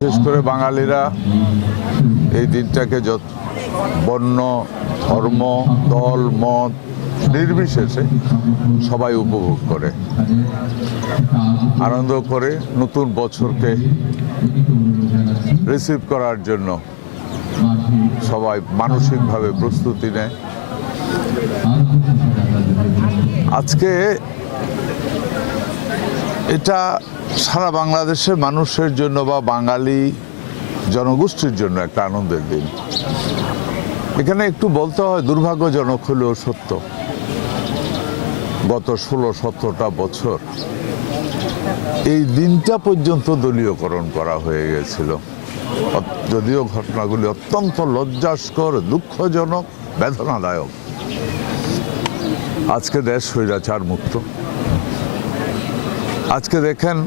বিশেষ করে বাঙালিরা এই দিনটাকে বর্ণ ধর্ম দল মত নির্বিশেষে সবাই উপভোগ করে আনন্দ করে নতুন বছরকে রিসিভ করার জন্য সবাই মানসিকভাবে প্রস্তুতি নেয়। আজকে এটা সারা বাংলাদেশের মানুষের জন্য বা বাঙালি জনগোষ্ঠীর জন্য একটা আনন্দের দিন। এখানে একটু বলতে হয়, দুর্ভাগ্যজনক হলেও সত্য, গত 16-17টা বছর এই দিনটা পর্যন্ত দলীয়করণ করা হয়ে গেছিল। যদিও ঘটনাগুলি অত্যন্ত লজ্জাস্কর, দুঃখজনক, বেদনাদায়ক। আজকে দেশ স্বৈরাচার মুক্ত। আজকে দেখেন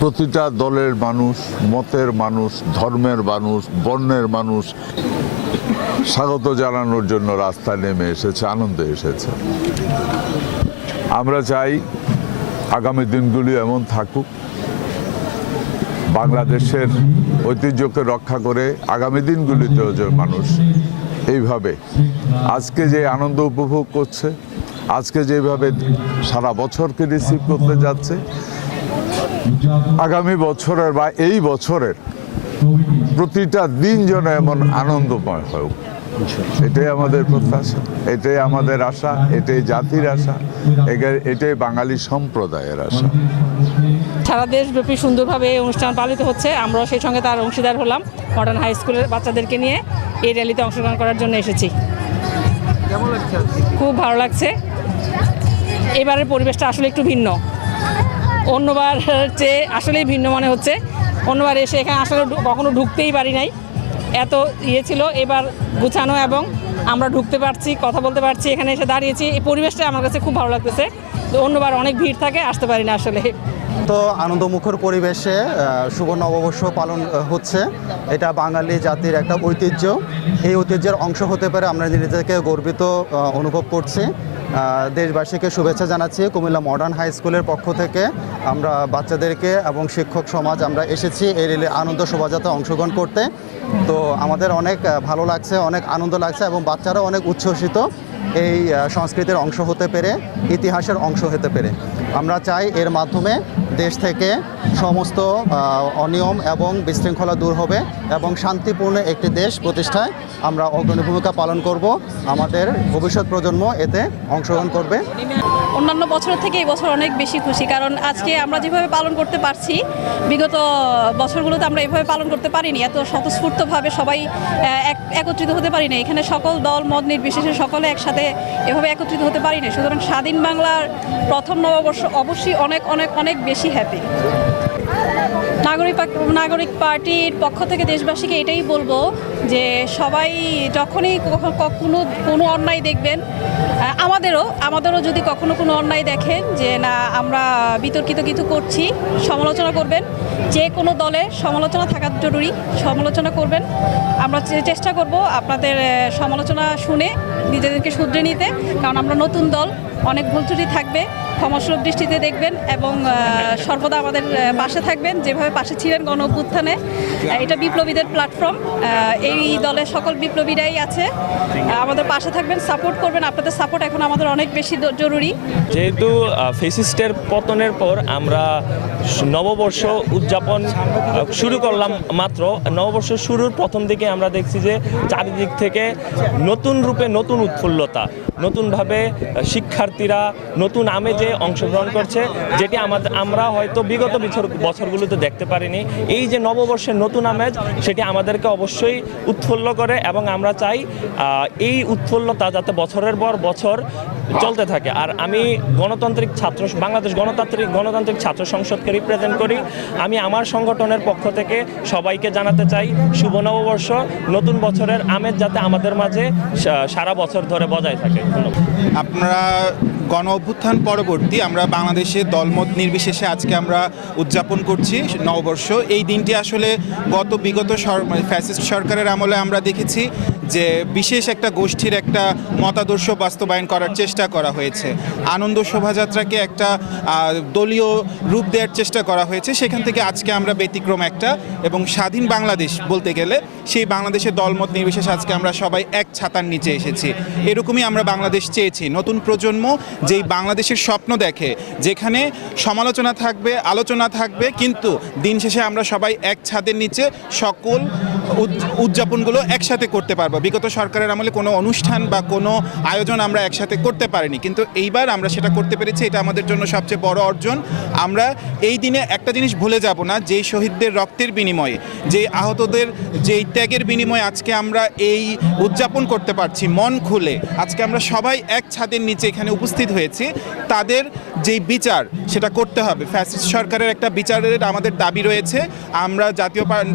প্রতিটা দলের মানুষ, মতের মানুষ, ধর্মের মানুষ, বর্ণের মানুষ স্বাগত জানানোর জন্য রাস্তায় নেমে এসেছে, আনন্দে এসেছে। আমরা চাই আগামী দিনগুলি এমন থাকুক, বাংলাদেশের ঐতিহ্যকে রক্ষা করে আগামী দিনগুলিতেও যে মানুষ এইভাবে আজকে যে আনন্দ উপভোগ করছে, আজকে যেভাবে সারা বছরকে রিসিভ করতে যাচ্ছে, আগামী বছরের বা এই বছরের প্রতিটা দিন যেন এমন আনন্দময় হোক, এটাই আমাদের প্রত্যাশা, এটাই আমাদের আশা, এটাই জাতির আশা, এটাই বাঙালি সম্প্রদায়ের আশা। সারা দেশব্যাপী সুন্দরভাবে এই অনুষ্ঠান পালিত হচ্ছে। আমরাও সেই সঙ্গে তার অংশীদার হলাম। মডার্ন হাই স্কুলের বাচ্চাদেরকে নিয়ে এই র্যালিতে অংশগ্রহণ করার জন্য এসেছি। খুব ভালো লাগছে। এবারের পরিবেশটা আসলে একটু ভিন্ন, অন্যবার চেয়ে আসলেই ভিন্ন মনে হচ্ছে। অন্যবার এসে এখানে আসলে কখনো ঢুকতেই পারি নাই, এত ছিল। এবার গুছানো এবং আমরা ঢুকতে পারছি, কথা বলতে পারছি, এখানে এসে দাঁড়িয়েছি। এই পরিবেশটা আমার কাছে খুব ভালো লাগতেছে। তো অন্যবার অনেক ভিড় থাকে, আসতে পারি না আসলে। তো আনন্দমুখর পরিবেশে শুভ নববর্ষ পালন হচ্ছে। এটা বাঙালি জাতির একটা ঐতিহ্য। এই ঐতিহ্যের অংশ হতে পারে আমরা নিজেদেরকে গর্বিত অনুভব করছি। দেশবাসীকে শুভেচ্ছা জানাচ্ছি। কুমিল্লা মডার্ন হাই স্কুলের পক্ষ থেকে আমরা বাচ্চাদেরকে এবং শিক্ষক সমাজ আমরা এসেছি এই রেলে আনন্দ শোভাযাত্রা অংশগ্রহণ করতে। তো আমাদের অনেক ভালো লাগছে, অনেক আনন্দ লাগছে এবং বাচ্চারাও অনেক উচ্ছ্বসিত এই সংস্কৃতির অংশ হতে পেরে, ইতিহাসের অংশ হতে পেরে। আমরা চাই এর মাধ্যমে দেশ থেকে সমস্ত অনিয়ম এবং বিশৃঙ্খলা দূর হবে এবং শান্তিপূর্ণ একটি দেশ প্রতিষ্ঠায় আমরা অগ্রণী ভূমিকা পালন করব। আমাদের ভবিষ্যৎ প্রজন্ম এতে অংশগ্রহণ করবে। অন্যান্য বছরের থেকে এই বছর অনেক বেশি খুশি, কারণ আজকে আমরা যেভাবে পালন করতে পারছি, বিগত বছরগুলোতে আমরা এভাবে পালন করতে পারিনি। এত স্বতঃস্ফূর্তভাবে সবাই একত্রিত হতে পারি না। এখানে সকল দল মত নির্বিশেষে সকলে একসাথে এভাবে একত্রিত হতে পারি না। সুতরাং স্বাধীন বাংলার প্রথম নববর্ষ অবশ্যই অনেক অনেক অনেক বেশি হ্যাপি। নাগরিক পার্টির পক্ষ থেকে দেশবাসীকে এটাই বলবো যে সবাই যখনই কোনো অন্যায় দেখবেন, আমাদেরও যদি কখনো কোনো অন্যায় দেখেন যে না আমরা বিতর্কিত কিছু করছি, সমালোচনা করবেন। যে কোনো দলের সমালোচনা থাকা জরুরি, সমালোচনা করবেন। আমরা চেষ্টা করব আপনাদের সমালোচনা শুনে নিজেদেরকে শুধরে নিতে, কারণ আমরা নতুন দল, অনেক ভুল ত্রুটি থাকবে। ক্ষমাসুলভ দৃষ্টিতে দেখবেন এবং সর্বদা আমাদের পাশে থাকবেন, যেভাবে পাশে ছিলেন গণ অভ্যুত্থানে। এটা বিপ্লবীদের প্ল্যাটফর্ম, এই দলের সকল বিপ্লবীরাই আছে। আমাদের পাশে থাকবেন, সাপোর্ট করবেন। আপনাদের সাপোর্ট এখন আমাদের অনেক বেশি জরুরি। যেহেতু ফ্যাসিস্টের পতনের পর আমরা নববর্ষ উদযাপন শুরু করলাম মাত্র, নববর্ষ শুরুর প্রথম দিকে আমরা দেখছি যে চারিদিক থেকে নতুন রূপে নতুন উৎফুল্লতা, নতুনভাবে শিক্ষার্থীরা নতুন আমেজে অংশগ্রহণ করছে, যেটি আমরা হয়তো বিগত বছরগুলোতে দেখতে পারিনি। এই যে নববর্ষের নতুন আমেজ, সেটি আমাদেরকে অবশ্যই উৎফুল্ল করে এবং আমরা চাই এই উৎফুল্লতা যাতে বছরের পর বছর চলতে থাকে। আর আমি বাংলাদেশ গণতান্ত্রিক ছাত্র সংসদকে রিপ্রেজেন্ট করি। আমি আমার সংগঠনের পক্ষ থেকে সবাইকে জানাতে চাই শুভ নববর্ষ, নতুন বছরের আমেজ যাতে আমাদের মাঝে সারা বছর ধরে বজায় থাকে। আপনারা গণ অভ্যুত্থান পরবর্তী আমরা বাংলাদেশে দলমত নির্বিশেষে আজকে আমরা উদযাপন করছি নববর্ষ। এই দিনটি আসলে বিগত ফ্যাসিস্ট সরকারের আমলে আমরা দেখেছি যে বিশেষ একটা গোষ্ঠীর একটা মতাদর্শ বাস্তবায়ন করার চেষ্টা করা হয়েছে। আনন্দ শোভাযাত্রাকে একটা দলীয় রূপ দেওয়ার চেষ্টা করা হয়েছে, সেখান থেকে আজকে আমরা ব্যতিক্রম একটা এবং স্বাধীন বাংলাদেশ বলতে গেলে সেই বাংলাদেশের দলমত নির্বিশেষে আজকে আমরা সবাই এক ছাতার নিচে এসেছি। এরকমই আমরা বাংলাদেশ চেয়েছি, নতুন প্রজন্ম যেই বাংলাদেশের স্বপ্ন দেখে, যেখানে সমালোচনা থাকবে, আলোচনা থাকবে, কিন্তু দিন শেষে আমরা সবাই এক ছাদের নিচে সকল উদযাপনগুলো একসাথে করতে পারবো। বিগত সরকারের আমলে কোনো অনুষ্ঠান বা কোনো আয়োজন আমরা একসাথে করতে পারিনি, কিন্তু এইবার আমরা সেটা করতে পেরেছি। এটা আমাদের জন্য সবচেয়ে বড় অর্জন। আমরা এই দিনে একটা জিনিস ভুলে যাব না, যেই শহীদদের রক্তের বিনিময়ে, যেই আহতদের যেই ত্যাগের বিনিময়ে আজকে আমরা এই উদযাপন করতে পারছি মন খুলে, আজকে আমরা সবাই এক ছাদের নিচে এখানে উপস্থিত হয়েছি, তাদের যেই বিচার সেটা করতে হবে। ফ্যাসিস্ট সরকারের একটা বিচারের আমাদের দাবি রয়েছে। আমরা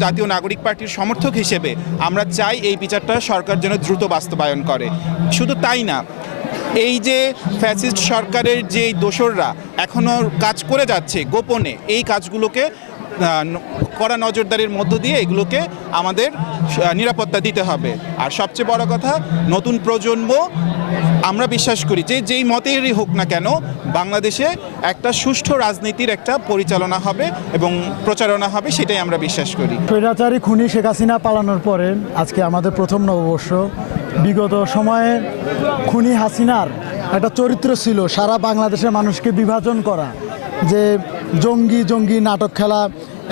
জাতীয় নাগরিক পার্টির সমর্থক হিসেবে আমরা চাই এই বিচারটা সরকার যেন দ্রুত বাস্তবায়ন করে। শুধু তাই না, এই যে ফ্যাসিস্ট সরকারের যেই দোসররা এখনও কাজ করে যাচ্ছে গোপনে, এই কাজগুলোকে কড়া নজরদারির মধ্য দিয়ে এগুলোকে আমাদের নিরাপত্তা দিতে হবে। আর সবচেয়ে বড় কথা, নতুন প্রজন্ম, আমরা বিশ্বাস করি যে যেই মতেরই হোক না কেন, বাংলাদেশে একটা সুষ্ঠু রাজনীতির একটা পরিচালনা হবে এবং প্রচারণা হবে, সেটাই আমরা বিশ্বাস করি। স্বৈরাচারী খুনি শেখ হাসিনা পালানোর পরে আজকে আমাদের প্রথম নববর্ষ। বিগত সময়ে খুনি হাসিনার একটা চরিত্র ছিল সারা বাংলাদেশের মানুষকে বিভাজন করা, যে জঙ্গি নাটক খেলা,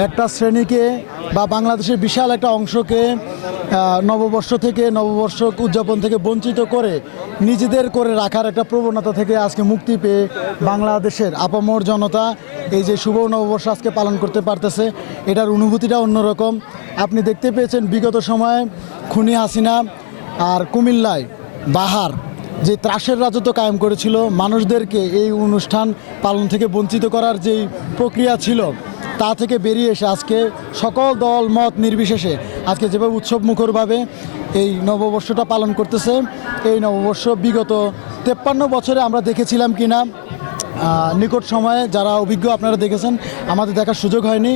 একটা শ্রেণীকে বা বাংলাদেশের বিশাল একটা অংশকে নববর্ষ উদযাপন থেকে বঞ্চিত করে নিজেদের করে রাখার একটা প্রবণতা থেকে আজকে মুক্তি পেয়ে বাংলাদেশের আপামর জনতা এই যে শুভ নববর্ষ আজকে পালন করতে পারতেছে, এটার অনুভূতিটা অন্যরকম। আপনি দেখতে পেয়েছেন বিগত সময়ে খুনি হাসিনা আর কুমিল্লায় বাহার যে ত্রাসের রাজত্ব কায়েম করেছিল, মানুষদেরকে এই অনুষ্ঠান পালন থেকে বঞ্চিত করার যেই প্রক্রিয়া ছিল, তা থেকে বেরিয়ে এসে আজকে সকল দল মত নির্বিশেষে আজকে যেভাবে উৎসব মুখরভাবে এই নববর্ষটা পালন করতেছে, এই নববর্ষ বিগত 53 বছরে আমরা দেখেছিলাম কিনা নিকট সময়ে যারা অভিজ্ঞ আপনারা দেখেছেন, আমাদের দেখার সুযোগ হয়নি।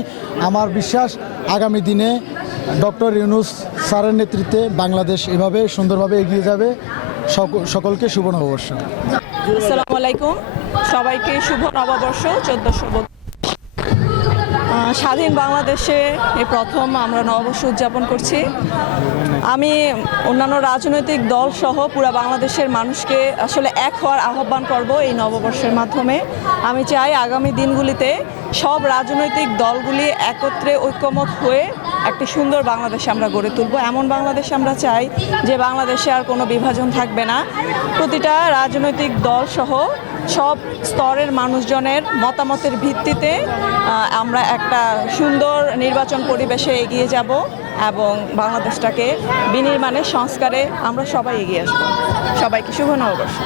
আমার বিশ্বাস আগামী দিনে ডক্টর ইউনূস স্যারের নেতৃত্বে বাংলাদেশ এভাবে সুন্দরভাবে এগিয়ে যাবে। সকলকে শুভ নববর্ষ। আসসালামু আলাইকুম, সবাইকে শুভ নববর্ষ। 1400 স্বাধীন বাংলাদেশে এই প্রথম আমরা নববর্ষ উদযাপন করছি। আমি অন্যান্য রাজনৈতিক দল সহ পুরো বাংলাদেশের মানুষকে আসলে এক হওয়ার আহ্বান করব এই নববর্ষের মাধ্যমে। আমি চাই আগামী দিনগুলিতে সব রাজনৈতিক দলগুলি একত্রে ঐক্যমত হয়ে একটি সুন্দর বাংলাদেশ আমরা গড়ে তুলব। এমন বাংলাদেশ আমরা চাই যে বাংলাদেশে আর কোনো বিভাজন থাকবে না। প্রতিটা রাজনৈতিক দল সহ সব স্তরের মানুষজনের মতামতের ভিত্তিতে আমরা একটা সুন্দর নির্বাচন পরিবেশে এগিয়ে যাব এবং বাংলাদেশটাকে বিনির্মাণের সংস্কারে আমরা সবাই এগিয়ে আসব। সবাইকে শুভ নববর্ষ।